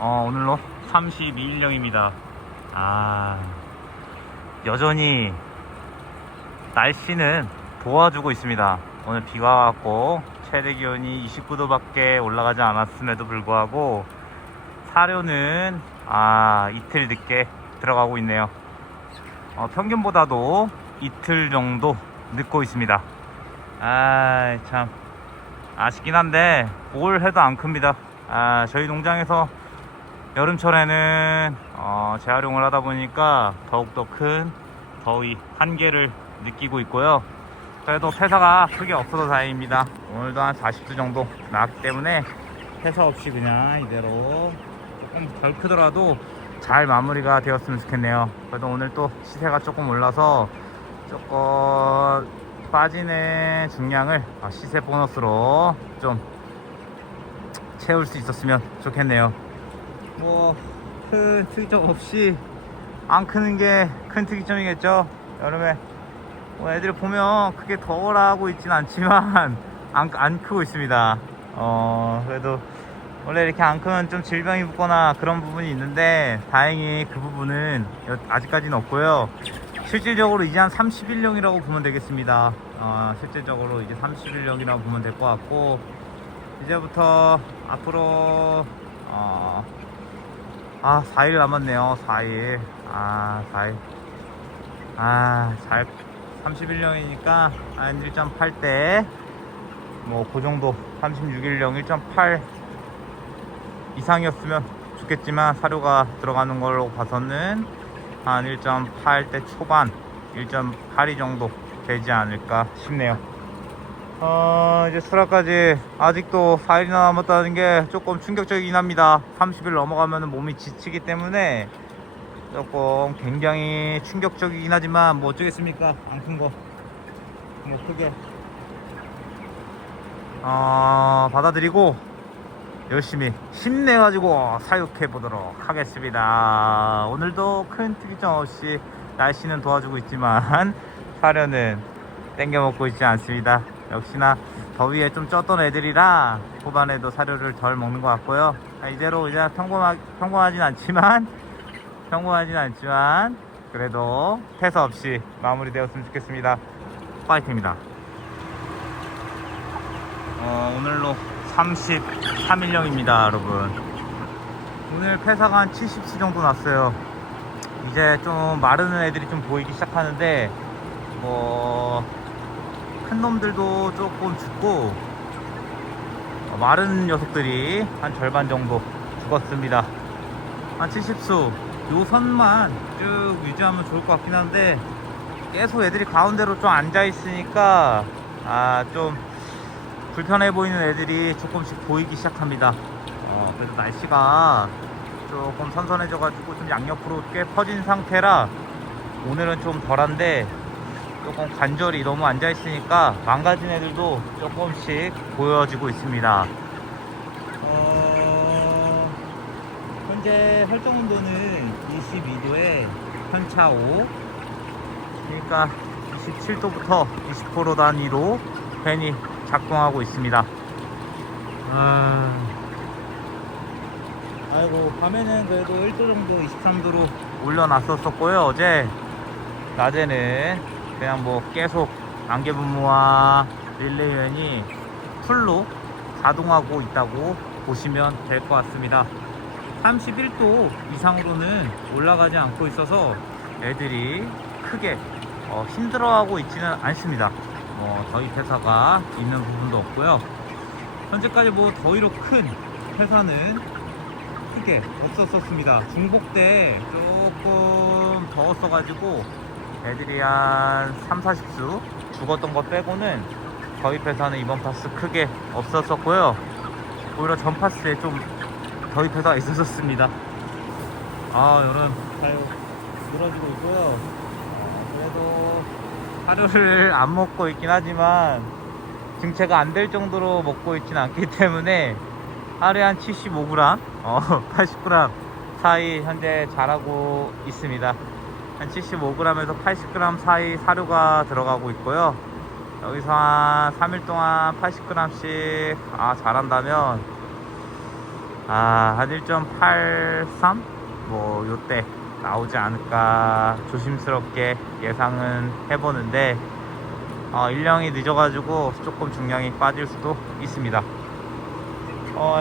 오늘로 32일령입니다. 여전히 날씨는 도와주고 있습니다. 오늘 비가 왔고 최대 기온이 29도밖에 올라가지 않았음에도 불구하고 사료는 이틀 늦게 들어가고 있네요. 평균보다도 이틀 정도 늦고 있습니다. 참 아쉽긴 한데 뭘 해도 안 큽니다. 저희 농장에서 여름철에는 재활용을 하다 보니까 더욱더 큰 더위 한계를 느끼고 있고요. 그래도 폐사가 크게 없어서 다행입니다. 오늘도 한 40주 정도 나왔기 때문에 폐사 없이 그냥 이대로 조금 덜 크더라도 잘 마무리가 되었으면 좋겠네요. 그래도 오늘 또 시세가 조금 올라서 조금 빠지는 중량을 시세 보너스로 좀 채울 수 있었으면 좋겠네요. 큰 특이점 없이 안 크는 게 큰 특이점이겠죠. 여름에 애들 보면 크게 더워라 하고 있진 않지만 안 크고 있습니다. 그래도 원래 이렇게 안 크면 좀 질병이 붙거나 그런 부분이 있는데 다행히 그 부분은 아직까지는 없고요. 실질적으로 이제 한 30일령이라고 보면 되겠습니다. 실질적으로 이제 30일령이라고 보면 될 것 같고, 이제부터 앞으로 4일 남았네요. 4일. 31령이니까 한 1.8대 그 정도 36일령 1.8 이상이었으면 좋겠지만 사료가 들어가는 걸로 봐서는 한 1.8대 초반 1.82 정도 되지 않을까 싶네요. 이제 수라까지 아직도 4일이나 남았다는 게 조금 충격적이긴 합니다. 30일 넘어가면 몸이 지치기 때문에 조금 굉장히 충격적이긴 하지만 뭐 어쩌겠습니까? 안 큰 거 뭐 크게 받아들이고 열심히 힘내가지고 사육해 보도록 하겠습니다. 오늘도 큰 특이점 없이 날씨는 도와주고 있지만 사료는 땡겨 먹고 있지 않습니다. 역시나 더위에 좀 쪘던 애들이라 후반에도 사료를 덜 먹는 것 같고요. 이대로 이제 평범하진 않지만 그래도 폐사 없이 마무리되었으면 좋겠습니다. 파이팅입니다. 오늘로 33일령입니다 여러분. 오늘 폐사가 한 70수 정도 났어요. 이제 좀 마르는 애들이 좀 보이기 시작하는데 큰 놈들도 조금 죽고 마른 녀석들이 한 절반 정도 죽었습니다. 한 70수 요 선만 쭉 유지하면 좋을 것 같긴 한데 계속 애들이 가운데로 좀 앉아 있으니까 좀 불편해 보이는 애들이 조금씩 보이기 시작합니다. 그래서 날씨가 조금 선선해져 가지고 좀 양옆으로 꽤 퍼진 상태라 오늘은 좀 덜한데 조금 관절이 너무 앉아 있으니까 망가진 애들도 조금씩 보여지고 있습니다. 현재 활동 온도는 22도에 현차5, 그러니까 27도부터 20% 단위로 팬이 작동하고 있습니다. 밤에는 그래도 1도 정도 23도로 올려놨었고요. 어제 낮에는 그냥 계속 안개분무와 릴레이연이 풀로 가동하고 있다고 보시면 될 것 같습니다. 31도 이상으로는 올라가지 않고 있어서 애들이 크게 힘들어하고 있지는 않습니다. 더위 폐사가 있는 부분도 없고요. 현재까지 더위로 큰 폐사는 크게 없었습니다. 중복 때 조금 더웠어가지고 애들이 한 30-40수 죽었던 거 빼고는 더위 폐사는 이번 파스 크게 없었고요. 오히려 전 파스에 좀 더위 폐사가 있었습니다. 여름 사육 늘어지고 있고요. 그래도 하루를 안 먹고 있긴 하지만 증체가 안 될 정도로 먹고 있진 않기 때문에 하루에 한 75g, 80g 사이 현재 자라고 있습니다. 한 75g에서 80g 사이 사료가 들어가고 있고요. 여기서 한 3일 동안 80g씩 자란다면 한 1.83? 뭐 요때 나오지 않을까 조심스럽게 예상은 해보는데 일령이 늦어가지고 조금 중량이 빠질 수도 있습니다.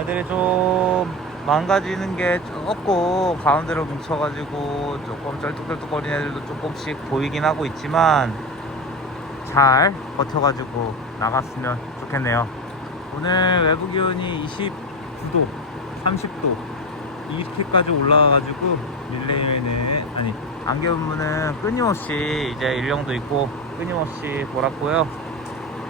애들이 좀 망가지는 게 조금 가운데로 뭉쳐가지고 조금 쩔뚝쩔뚝거리는 애들도 조금씩 보이긴 하고 있지만 잘 버텨가지고 나갔으면 좋겠네요. 오늘 외부 기온이 29도, 30도 이렇게까지 올라와가지고 릴레이는 안개분무는 끊임없이 이제 일령도 있고 끊임없이 몰았고요.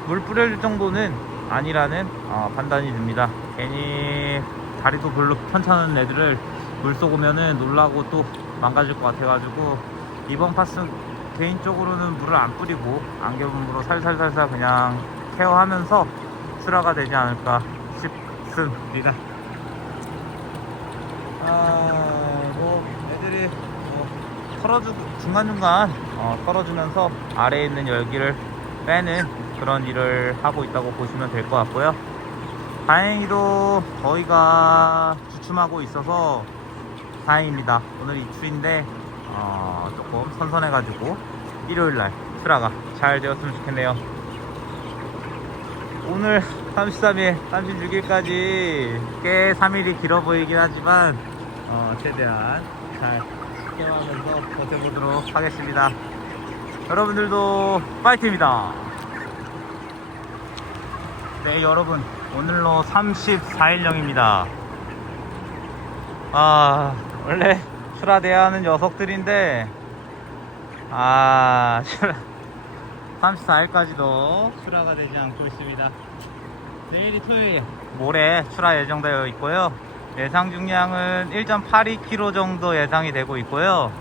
물 뿌려줄 정도는 아니라는 판단이 듭니다. 괜히 다리도 별로 편찮은 애들을 물 쏘고면은 놀라고 또 망가질 것 같아가지고 이번 파스는 개인적으로는 물을 안 뿌리고 안개분무로 살살살살 그냥 케어하면서 출하가 되지 않을까 싶습니다. 뭐 애들이 중간중간 털어주면서 아래에 있는 열기를 빼는 그런 일을 하고 있다고 보시면 될 것 같고요. 다행히도 더위가 주춤하고 있어서 다행입니다. 오늘 이틀인데 조금 선선해가지고 일요일날 출하가 잘 되었으면 좋겠네요. 오늘 33일, 36일까지 꽤 3일이 길어 보이긴 하지만 최대한 잘 깨워하면서 버텨보도록 하겠습니다. 여러분들도 파이팅입니다. 네, 여러분, 오늘로 34일령입니다. 원래 출하돼야 하는 녀석들인데 34일까지도 출하가 되지 않고 있습니다. 내일이 토요일, 모레 출하 예정되어 있고요. 예상 중량은 1.82kg 정도 예상이 되고 있고요.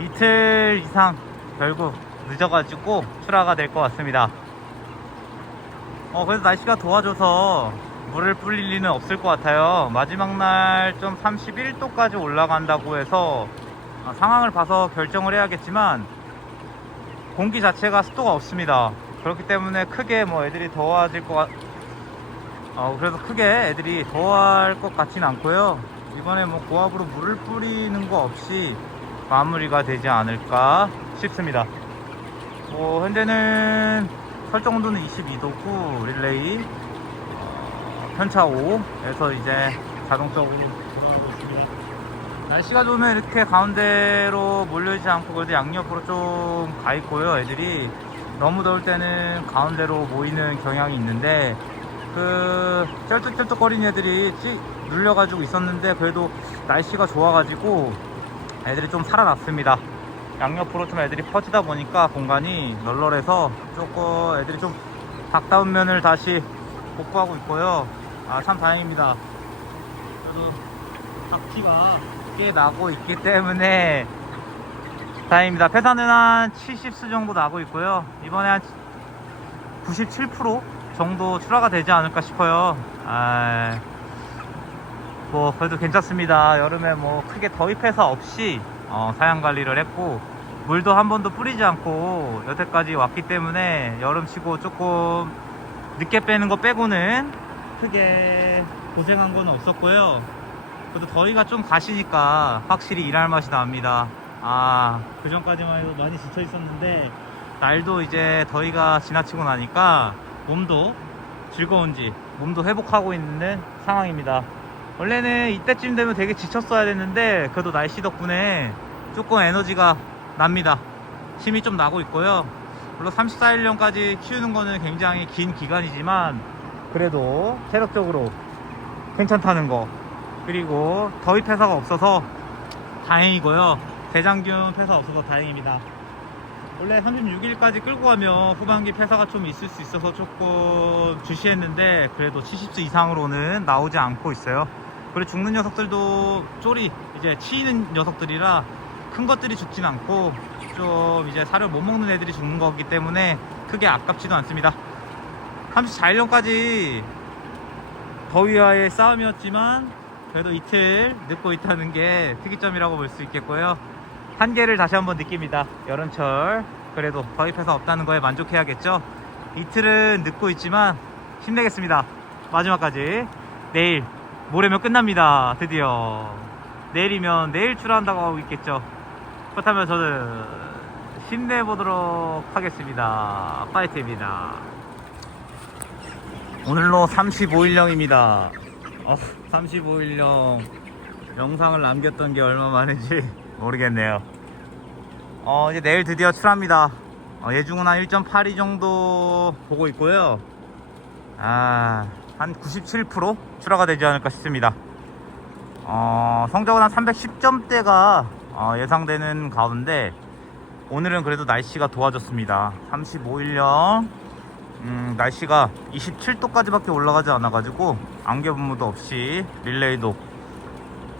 이틀 이상 결국 늦어가지고 출하가 될 것 같습니다. 그래서 날씨가 도와줘서 물을 뿌릴 리는 없을 것 같아요. 마지막 날 좀 31도까지 올라간다고 해서 상황을 봐서 결정을 해야겠지만 공기 자체가 습도가 없습니다. 그렇기 때문에 크게 뭐 애들이 더워질 그래서 크게 애들이 더워할 것 같진 않고요. 이번에 뭐 고압으로 물을 뿌리는 거 없이 마무리가 되지 않을까 싶습니다. 현재는 설정 온도는 22도고 릴레이 편차 5에서 이제 자동적으로 돌아가고 있습니다. 날씨가 좋으면 이렇게 가운데로 몰려있지 않고 그래도 양옆으로 좀 가 있고요. 애들이 너무 더울 때는 가운데로 모이는 경향이 있는데 쩔뚝쩔뚝거리는 애들이 눌려가지고 있었는데 그래도 날씨가 좋아가지고 애들이 좀 살아났습니다. 양옆으로 좀 애들이 퍼지다 보니까 공간이 널널해서 조금 애들이 좀 가까운 면을 다시 복구하고 있고요. 참 다행입니다. 그래도 닭티가 꽤 나고 있기 때문에 다행입니다. 폐사는 한 70수 정도 나고 있고요. 이번에 한 97% 정도 출하가 되지 않을까 싶어요. 뭐 그래도 괜찮습니다. 여름에 뭐 크게 더위 폐사 없이 사양 관리를 했고 물도 한 번도 뿌리지 않고 여태까지 왔기 때문에 여름치고 조금 늦게 빼는 거 빼고는 크게 고생한 건 없었고요. 그래도 더위가 좀 가시니까 확실히 일할 맛이 납니다. 그 전까지만 해도 많이 지쳐 있었는데 날도 이제 더위가 지나치고 나니까 몸도 즐거운지 몸도 회복하고 있는 상황입니다. 원래는 이때쯤 되면 되게 지쳤어야 됐는데 그래도 날씨 덕분에 조금 에너지가 납니다. 힘이 좀 나고 있고요. 물론 34일령까지 키우는 거는 굉장히 긴 기간이지만 그래도 체력적으로 괜찮다는 거, 그리고 더위 폐사가 없어서 다행이고요. 대장균 폐사 없어서 다행입니다. 원래 36일까지 끌고 가면 후반기 폐사가 좀 있을 수 있어서 조금 주시했는데 그래도 70수 이상으로는 나오지 않고 있어요. 그리고 죽는 녀석들도 쫄이 이제 치이는 녀석들이라 큰 것들이 죽진 않고 좀 이제 사료 못 먹는 애들이 죽는 거기 때문에 크게 아깝지도 않습니다. 34일령까지 더위와의 싸움이었지만 그래도 이틀 늦고 있다는 게 특이점이라고 볼 수 있겠고요. 한계를 다시 한번 느낍니다. 여름철 그래도 더위 폐사 없다는 거에 만족해야겠죠. 이틀은 늦고 있지만 힘내겠습니다. 마지막까지. 내일 모레면 끝납니다. 드디어 내일이면 내일 출하한다고 하고 있겠죠. 그렇다면 저는 힘내보도록 하겠습니다. 파이트입니다. 오늘로 35일령입니다. 35일령 영상을 남겼던 게 얼마 만인지 모르겠네요. 이제 내일 드디어 출하합니다. 예중은 한 1.82 정도 보고 있고요. 한 97% 출하가 되지 않을까 싶습니다. 성적은 한 310점대가 예상되는 가운데 오늘은 그래도 날씨가 도와줬습니다. 35일령 날씨가 27도까지밖에 올라가지 않아가지고 안개 분무도 없이 릴레이도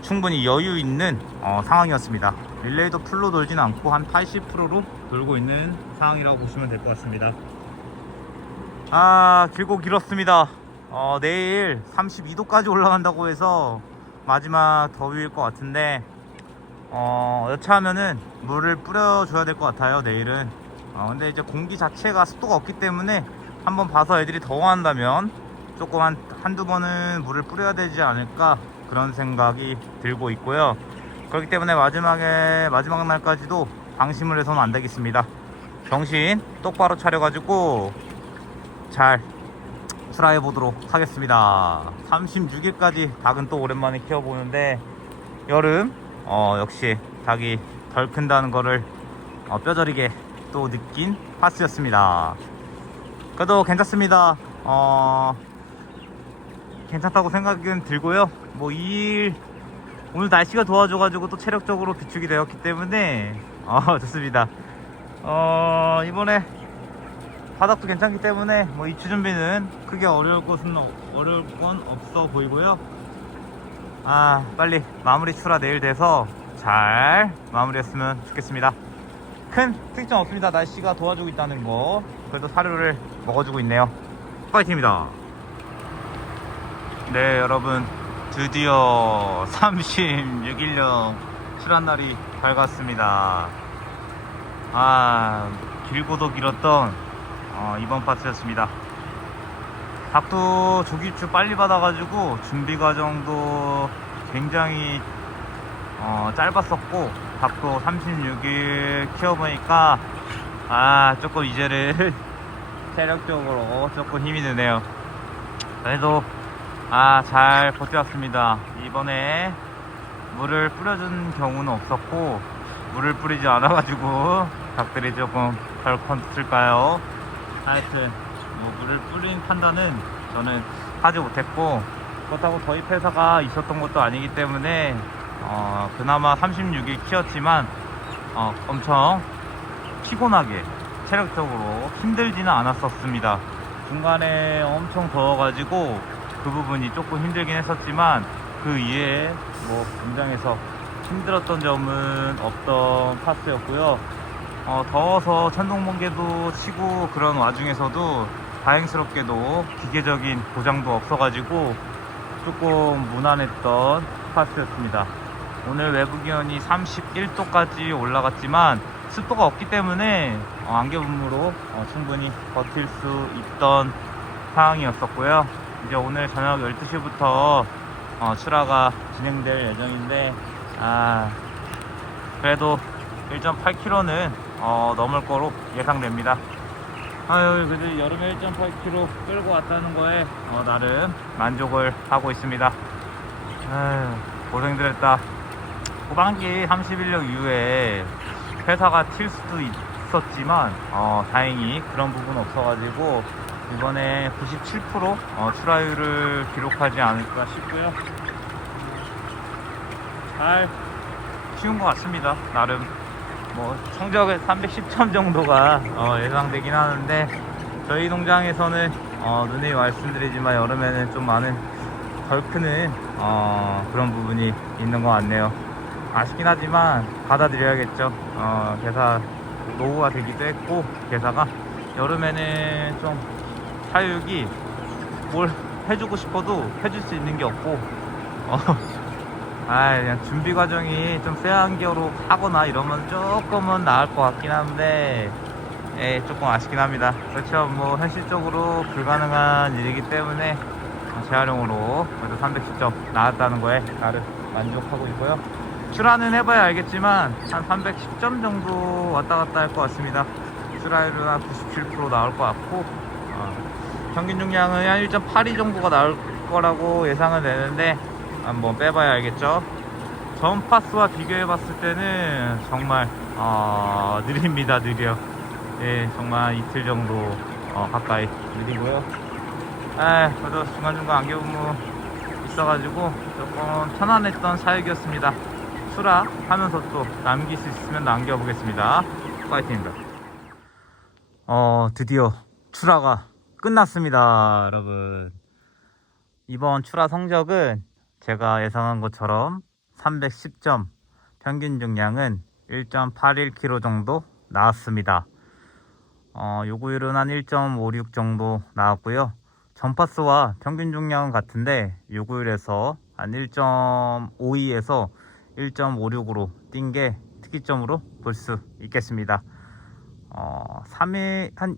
충분히 여유 있는 상황이었습니다. 릴레이도 풀로 돌지는 않고 한 80%로 돌고 있는 상황이라고 보시면 될 것 같습니다. 길고 길었습니다. 내일 32도까지 올라간다고 해서 마지막 더위일 것 같은데 여차하면은 물을 뿌려줘야 될 것 같아요. 내일은 근데 이제 공기 자체가 습도가 없기 때문에 한번 봐서 애들이 더워한다면 조금 한두 번은 물을 뿌려야 되지 않을까 그런 생각이 들고 있고요. 그렇기 때문에 마지막 날까지도 방심을 해서는 안 되겠습니다. 정신 똑바로 차려가지고 잘 출하해 보도록 하겠습니다. 36일까지 닭은 또 오랜만에 키워보는데 여름 역시 닭이 덜 큰다는 거를 뼈저리게 또 느낀 파스였습니다. 그래도 괜찮습니다. 괜찮다고 생각은 들고요. 뭐 오늘 날씨가 도와줘가지고 또 체력적으로 비축이 되었기 때문에 좋습니다. 이번에 바닥도 괜찮기 때문에 뭐 이추 준비는 크게 어려울 건 없어 보이고요. 빨리 마무리 출하 내일 돼서 잘 마무리했으면 좋겠습니다. 큰 특징 없습니다. 날씨가 도와주고 있다는 거. 그래도 사료를 먹어주고 있네요. 파이팅입니다. 네, 여러분 드디어 36일령 출한 날이 밝았습니다. 길고도 길었던 이번 파트였습니다. 닭도 조기입주 빨리 받아가지고 준비 과정도 굉장히 짧았었고 닭도 36일 키워보니까 조금 이제는 체력적으로 조금 힘이 드네요. 그래도 잘 버텨왔습니다. 이번에 물을 뿌려준 경우는 없었고 물을 뿌리지 않아가지고 닭들이 조금 덜 컸을까요? 하여튼 물을 뿌린 판단은 저는 하지 못했고 그렇다고 더위 폐사가 있었던 것도 아니기 때문에 그나마 36일 키웠지만 엄청 피곤하게 체력적으로 힘들지는 않았었습니다. 중간에 엄청 더워가지고 그 부분이 조금 힘들긴 했었지만 그 이외에 뭐 공장에서 힘들었던 점은 없던 파스였고요. 더워서 천둥번개도 치고 그런 와중에서도 다행스럽게도 기계적인 고장도 없어가지고 조금 무난했던 파스였습니다. 오늘 외부 기온이 31도까지 올라갔지만 습도가 없기 때문에 안개 분무로 충분히 버틸 수 있던 상황이었었고요. 이제 오늘 저녁 12시부터 출하가 진행될 예정인데 그래도 1.8kg는 넘을 거로 예상됩니다. 그래도 여름에 1.8kg 끌고 왔다는 거에 나름 만족을 하고 있습니다. 고생들 했다. 후반기 31령 이후에 회사가 튈 수도 있었지만 다행히 그런 부분 없어가지고 이번에 97% 출하율을 기록하지 않을까 싶고요. 잘 키운 것 같습니다. 나름 뭐 성적은 310점 정도가 예상되긴 하는데 저희 농장에서는 누누이 말씀드리지만 여름에는 좀 덜 크는 그런 부분이 있는 것 같네요. 아쉽긴 하지만 받아들여야겠죠. 개사 노후가 되기도 했고 개사가 여름에는 좀 사육이 뭘 해주고 싶어도 해줄 수 있는 게 없고 그냥 준비 과정이 좀 세안겨로 하거나 이러면 조금은 나을 것 같긴 한데 조금 아쉽긴 합니다. 그렇죠. 뭐 현실적으로 불가능한 일이기 때문에 재활용으로 그래도 310점 나왔다는 거에 나를 만족하고 있고요. 출하는 해봐야 알겠지만 한 310점 정도 왔다 갔다 할 것 같습니다. 출하율은 한 97% 나올 것 같고, 평균 중량은 한 1.82 정도가 나올 거라고 예상은 되는데 한번 빼봐야 알겠죠. 전 파스와 비교해 봤을 때는 정말 느립니다. 느려. 예, 정말 이틀 정도 가까이 느리고요. 그래도 중간중간 안개부무 있어가지고 조금 편안했던 사역이었습니다. 출하하면서 또 남길 수 있으면 남겨보겠습니다. 파이팅입니다. 드디어 출하가 끝났습니다, 여러분. 이번 출하 성적은 제가 예상한 것처럼 310점, 평균 중량은 1.81kg 정도 나왔습니다. 요구율은 한 1.56 정도 나왔고요. 전파스와 평균 중량은 같은데 요구율에서 한 1.52에서 1.56으로 뛴 게 특이점으로 볼 수 있겠습니다. 3일 한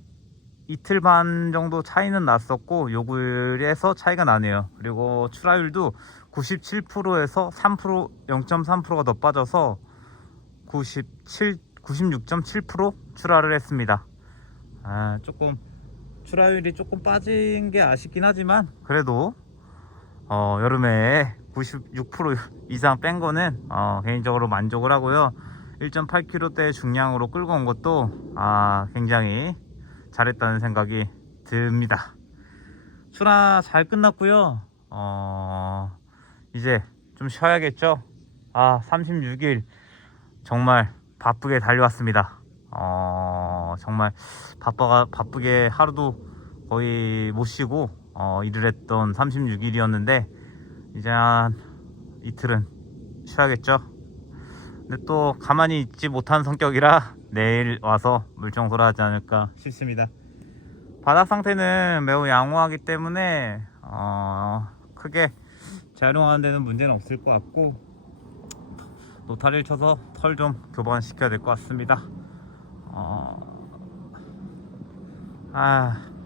이틀 반 정도 차이는 났었고 요구율에서 차이가 나네요. 그리고 출하율도 97%에서 3% 0.3%가 더 빠져서 96.7% 출하를 했습니다. 조금 출하율이 조금 빠진 게 아쉽긴 하지만 그래도 여름에 96% 이상 뺀 거는 개인적으로 만족을 하고요. 1.8kg대 중량으로 끌고 온 것도 굉장히 잘했다는 생각이 듭니다. 출하 잘 끝났고요. 이제 좀 쉬어야겠죠. 36일 정말 바쁘게 달려왔습니다. 정말 바쁘게 하루도 거의 못 쉬고 일을 했던 36일이었는데 이제 한 이틀은 쉬어야겠죠. 근데 또 가만히 있지 못한 성격이라 내일 와서 물청소를 하지 않을까 싶습니다. 바닥 상태는 매우 양호하기 때문에 크게 재활용하는 데는 문제는 없을 것 같고, 노타리를 쳐서 털 좀 교반시켜야 될 것 같습니다.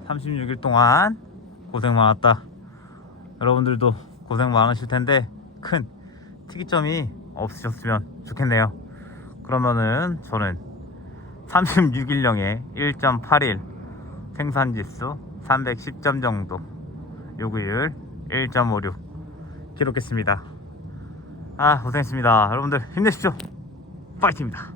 36일 동안 고생 많았다. 여러분들도 고생 많으실 텐데 큰 특이점이 없으셨으면 좋겠네요. 그러면은 저는 36일령에 1.81, 생산지수 310점 정도, 요구율 1.56 기록했습니다. 고생했습니다. 여러분들 힘내십시오. 파이팅입니다.